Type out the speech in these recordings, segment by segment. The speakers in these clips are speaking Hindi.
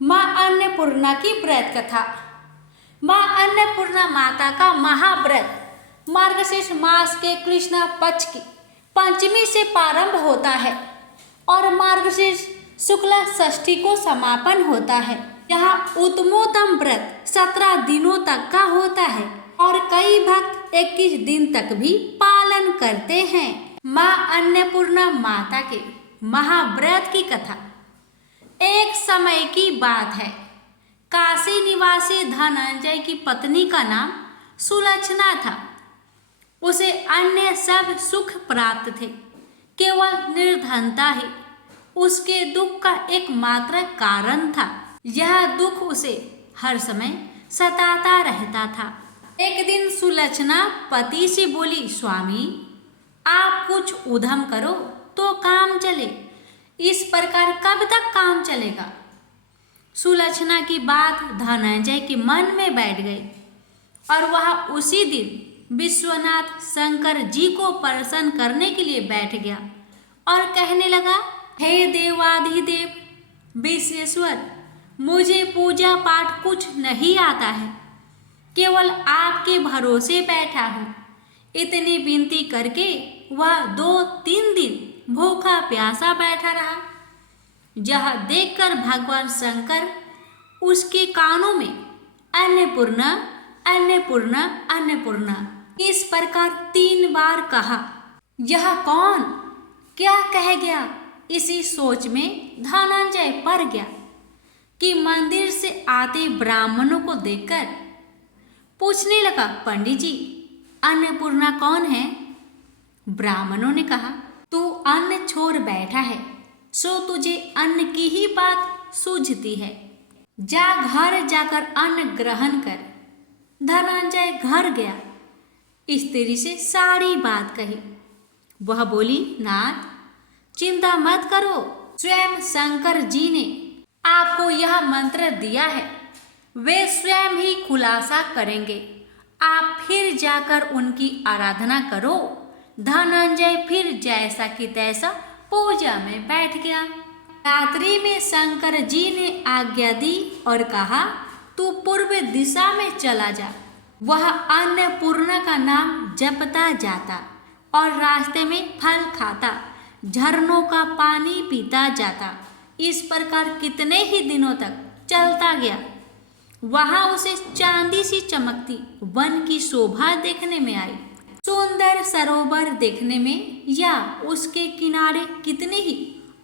माँ अन्नपूर्णा की व्रत कथा। माँ अन्नपूर्णा माता का महाव्रत मार्गशीर्ष मास के कृष्ण पक्ष की पंचमी से प्रारंभ होता है और मार्गशीर्ष शुक्ला षष्ठी को समापन होता है। यह उत्तमोत्तम व्रत 17 दिनों तक का होता है और कई भक्त 21 दिन तक भी पालन करते हैं। माँ अन्नपूर्णा माता के महाव्रत की कथा। एक समय की बात है, काशी निवासी धनंजय की पत्नी का नाम सुलक्षणा था। उसे अन्य सब सुख प्राप्त थे, केवल निर्धनता ही उसके दुख का एकमात्र कारण था। यह दुख उसे हर समय सताता रहता था। एक दिन सुलक्षणा पति से बोली, स्वामी आप कुछ उद्यम करो तो काम चले, इस प्रकार कब तक काम चलेगा। सुलक्षणा की बात धनंजय के मन में बैठ गई और वह उसी दिन विश्वनाथ शंकर जी को प्रसन्न करने के लिए बैठ गया और कहने लगा, हे देवाधिदेव विश्वेश्वर, मुझे पूजा पाठ कुछ नहीं आता है, केवल आपके भरोसे बैठा हूँ। इतनी विनती करके वह 2-3 दिन भूखा प्यासा बैठा रहा। यह देखकर भगवान शंकर उसके कानों में अन्नपूर्णा अन्नपूर्णा अन्नपूर्णा इस प्रकार 3 बार कहा। यह कौन क्या कह गया, इसी सोच में धनंजय पड़ गया कि मंदिर से आते ब्राह्मणों को देखकर पूछने लगा, पंडित जी अन्नपूर्णा कौन है। ब्राह्मणों ने कहा, तू अन्न छोड़ बैठा है सो तुझे अन्न की ही बात सूझती है, जा घर जाकर अन्न ग्रहण कर। धनंजय घर गया, स्त्री से सारी बात कही। वह बोली, नाथ चिंता मत करो, स्वयं शंकर जी ने आपको यह मंत्र दिया है, वे स्वयं ही खुलासा करेंगे, आप फिर जाकर उनकी आराधना करो। धनंजय फिर जैसा कि तैसा पूजा में बैठ गया। रात्रि में शंकर जी ने आज्ञा दी और कहा, तू पूर्व दिशा में चला जा। वह अन्नपूर्णा का नाम जपता जाता और रास्ते में फल खाता, झरनों का पानी पीता जाता। इस प्रकार कितने ही दिनों तक चलता गया। वहां उसे चांदी सी चमकती वन की शोभा देखने में आई। सुंदर सरोवर देखने में या उसके किनारे कितनी ही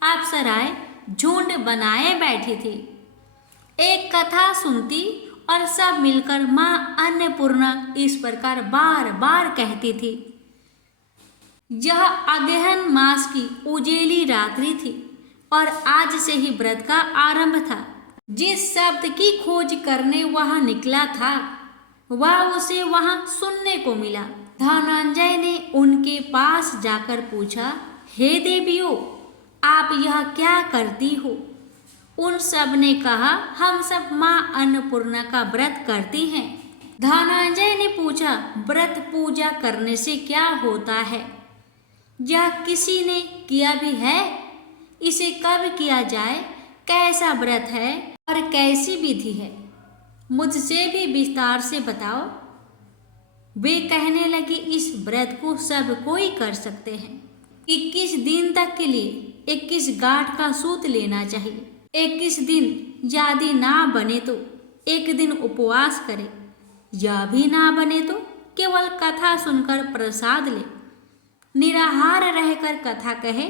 अप्सराएं झुंड बनाए बैठी थी। एक कथा सुनती और सब मिलकर माँ अन्नपूर्णा इस प्रकार बार बार कहती थी। यह अगहन मास की उजेली रात्रि थी और आज से ही व्रत का आरंभ था। जिस शब्द की खोज करने वह निकला था वह उसे वहां सुनने को मिला। धनंजय ने उनके पास जाकर पूछा, हे देवियों आप यह क्या करती हो। उन सब ने कहा, हम सब माँ अन्नपूर्णा का व्रत करती हैं। धनंजय ने पूछा, व्रत पूजा करने से क्या होता है, यह किसी ने किया भी है, इसे कब किया जाए, कैसा व्रत है और कैसी विधि है, मुझसे भी विस्तार से बताओ। वे कहने लगे, इस व्रत को सब कोई कर सकते हैं। 21 दिन तक के लिए 21 गांठ का सूत लेना चाहिए। 21 दिन यदि ना बने तो एक दिन उपवास करे, यह भी ना बने तो केवल कथा सुनकर प्रसाद ले। निराहार रहकर कथा कहे,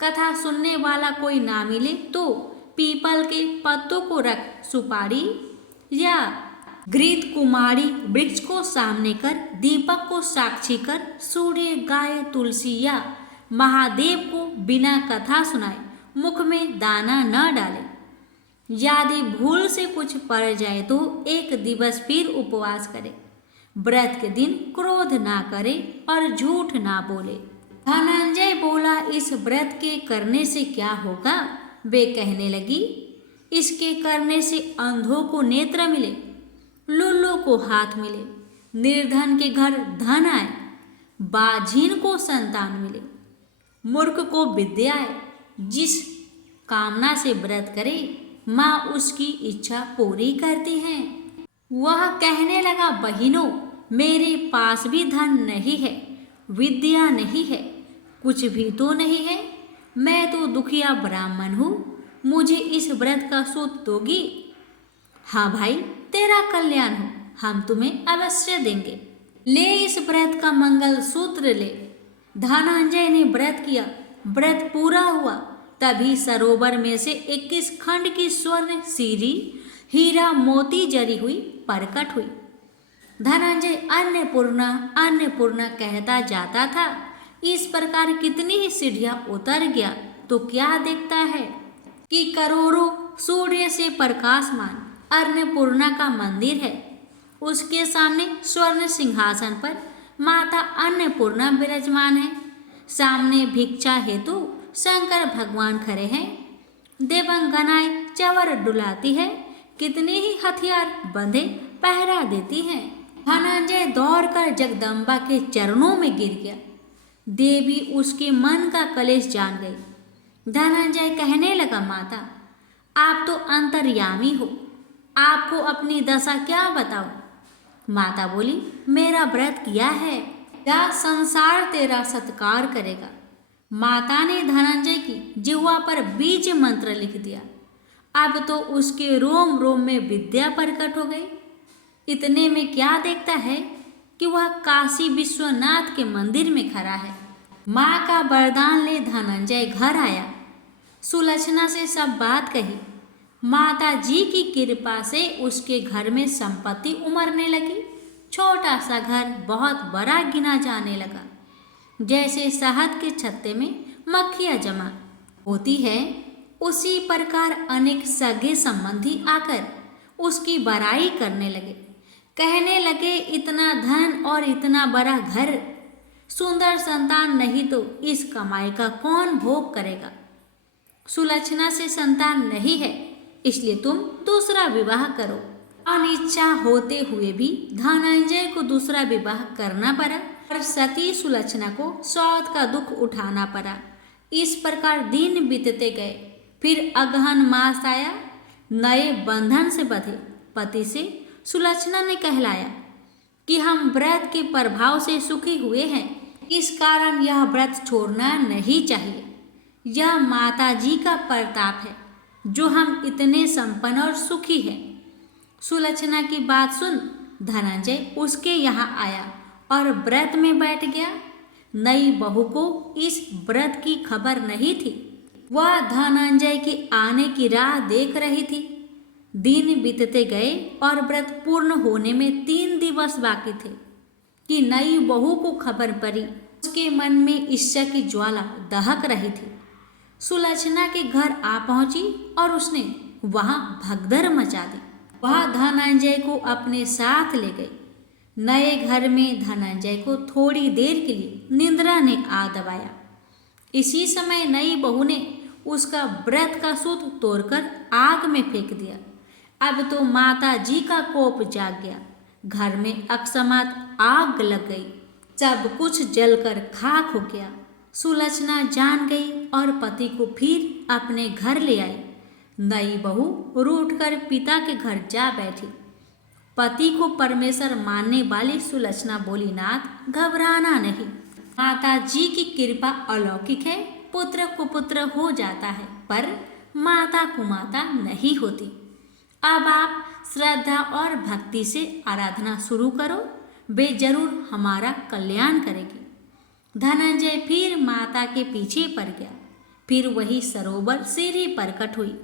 कथा सुनने वाला कोई ना मिले तो पीपल के पत्तों को रख सुपारी या घृत कुमारी वृक्ष को सामने कर, दीपक को साक्षी कर, सूर्य गाय तुलसी या महादेव को बिना कथा सुनाए मुख में दाना न डाले। यदि भूल से कुछ पड़ जाए तो एक दिवस फिर उपवास करे। व्रत के दिन क्रोध ना करे और झूठ ना बोले। धनंजय बोला, इस व्रत के करने से क्या होगा। वे कहने लगी, इसके करने से अंधों को नेत्र मिले, लुल्लू को हाथ मिले, निर्धन के घर धन आए, बाझीन को संतान मिले, मूर्ख को विद्या आए। जिस कामना से व्रत करे माँ उसकी इच्छा पूरी करती हैं। वह कहने लगा, बहिनों, मेरे पास भी धन नहीं है, विद्या नहीं है, कुछ भी तो नहीं है। मैं तो दुखिया ब्राह्मण हूँ, मुझे इस व्रत का सूत दोगी? हाँ भाई, तेरा कल्याण हो, हम तुम्हें अवश्य देंगे। ले इस व्रत का मंगल सूत्र ले। धनंजय ने व्रत किया, व्रत पूरा हुआ। तभी सरोवर में से 21 खंड की स्वर्ण सीरी हीरा मोती जरी हुई प्रकट हुई। धनंजय अन्नपूर्णा अन्नपूर्णा कहता जाता था। इस प्रकार कितनी ही सीढ़ियां उतर गया तो क्या देखता है कि करोड़ों सूर्य से प्रकाशमान अन्नपूर्णा का मंदिर है। उसके सामने स्वर्ण सिंहासन पर माता अन्नपूर्णा विराजमान है। सामने भिक्षा हेतु शंकर भगवान खड़े हैं। देवंगनाएं चवर डुलाती है, कितने ही हथियार बंधे पहरा देती हैं। धनंजय दौड़कर जगदम्बा के चरणों में गिर गया। देवी उसके मन का कलेश जान गई। धनंजय कहने लगा, माता, आप तो अंतर्यामी हो, आपको अपनी दशा क्या बताऊं? माता बोली, मेरा व्रत किया है, या संसार तेरा सत्कार करेगा। माता ने धनंजय की जिह्वा पर बीज मंत्र लिख दिया। अब तो उसके रोम रोम में विद्या प्रकट हो गई। इतने में क्या देखता है कि वह काशी विश्वनाथ के मंदिर में खड़ा है। माँ का वरदान ले धनंजय घर आया। सुलक्षणा से सब बात कही। माता जी की कृपा से उसके घर में संपत्ति उमड़ने लगी। छोटा सा घर बहुत बड़ा गिना जाने लगा। जैसे शहद के छत्ते में मक्खियाँ जमा होती है, उसी प्रकार अनेक सगे संबंधी आकर उसकी बड़ाई करने लगे। कहने लगे, इतना धन और इतना बड़ा घर, सुंदर संतान नहीं तो इस कमाई का कौन भोग करेगा? सुलक्षणा से संतान नहीं है, इसलिए तुम दूसरा विवाह करो। अनिच्छा होते हुए भी धनंजय को दूसरा विवाह करना पड़ा और सती सुलक्षणा को सौत का दुख उठाना पड़ा। इस प्रकार दिन बीतते गए। फिर अगहन मास आया। नए बंधन से बंधे पति से सुलक्षणा ने कहलाया कि हम व्रत के प्रभाव से सुखी हुए हैं, इस कारण यह व्रत छोड़ना नहीं चाहिए। यह माता जी का प्रताप है जो हम इतने संपन्न और सुखी हैं। सुलक्षणा की बात सुन धनंजय उसके यहाँ आया और व्रत में बैठ गया। नई बहू को इस व्रत की खबर नहीं थी। वह धनंजय के आने की राह देख रही थी। दिन बीतते गए और व्रत पूर्ण होने में 3 दिवस बाकी थे कि नई बहू को खबर पड़ी। उसके मन में ईर्ष्या की ज्वाला दहक रही थी। सुलक्षणा के घर आ पहुंची और उसने वहां भगदड़ मचा दी। वह धनंजय को अपने साथ ले गई। नए घर में धनंजय को थोड़ी देर के लिए निद्रा ने आ दबाया। इसी समय नई बहू ने उसका व्रत का सूत तोड़कर आग में फेंक दिया। अब तो माता जी का कोप जाग गया। घर में अकस्मात आग लग गई। सब कुछ जलकर खाक हो गया। सुलक्षणा जान गई और पति को फिर अपने घर ले आई। नई बहू रूठकर पिता के घर जा बैठी। पति को परमेश्वर मानने वाली सुलक्षणा बोली, नाथ, घबराना नहीं, माता जी की कृपा अलौकिक है। पुत्र कुपुत्र हो जाता है पर माता कुमाता नहीं होती। अब आप श्रद्धा और भक्ति से आराधना शुरू करो, वे जरूर हमारा कल्याण करेगी। धनंजय फिर माता के पीछे पड़ गया। फिर वही सरोवर सीढ़ी प्रकट हुई।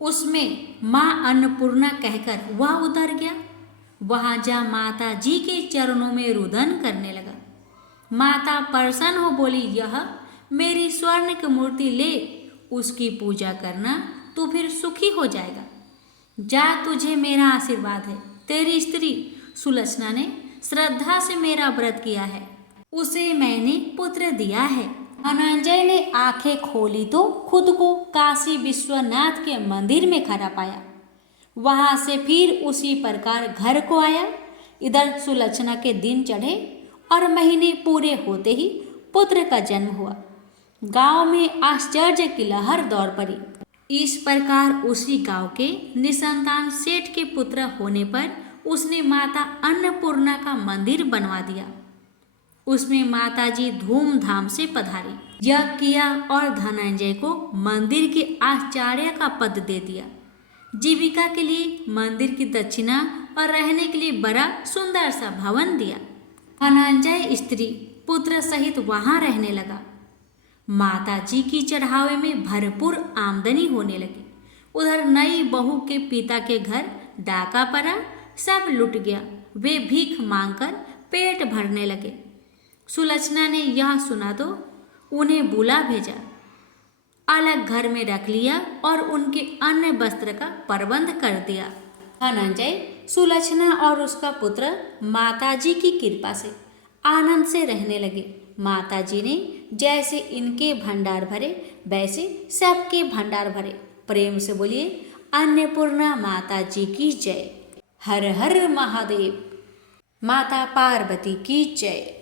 उसमें माँ अन्नपूर्णा कहकर वह उतर गया। वहां जा माता जी के चरणों में रुदन करने लगा। माता प्रसन्न हो बोली, यह मेरी स्वर्ण की मूर्ति ले, उसकी पूजा करना, तू फिर सुखी हो जाएगा। जा, तुझे मेरा आशीर्वाद है। तेरी स्त्री सुलक्षणा ने श्रद्धा से मेरा व्रत किया है, उसे मैंने पुत्र दिया है। धनंजय ने आंखें खोली तो खुद को काशी विश्वनाथ के मंदिर में खड़ा पाया। वहां से फिर उसी प्रकार घर को आया। इधर सुलक्षणा के दिन चढ़े और महीने पूरे होते ही पुत्र का जन्म हुआ। गांव में आश्चर्य की लहर दौड़ पड़ी। इस प्रकार उसी गांव के निसंतान सेठ के पुत्र होने पर उसने माता अन्नपूर्णा का मंदिर बनवा दिया। उसमें माताजी धूमधाम से पधारी, यज्ञ किया और धनंजय को मंदिर के आचार्य का पद दे दिया। जीविका के लिए मंदिर की दक्षिणा और रहने के लिए बड़ा सुंदर सा भवन दिया। धनंजय स्त्री पुत्र सहित वहां रहने लगा। माताजी की चढ़ावे में भरपूर आमदनी होने लगी। उधर नई बहू के पिता के घर डाका पड़ा, सब लुट गया। वे भीख मांगकर पेट भरने लगे। सुलक्षणा ने यह सुना तो उन्हें बुला भेजा, अलग घर में रख लिया और उनके अन्न वस्त्र का प्रबंध कर दिया। धनंजय, सुलक्षणा और उसका पुत्र माताजी की कृपा से आनंद से रहने लगे। माताजी ने जैसे इनके भंडार भरे वैसे सबके भंडार भरे। प्रेम से बोलिए अन्नपूर्णा माता जी की जय। हर हर महादेव। माता पार्वती की जय।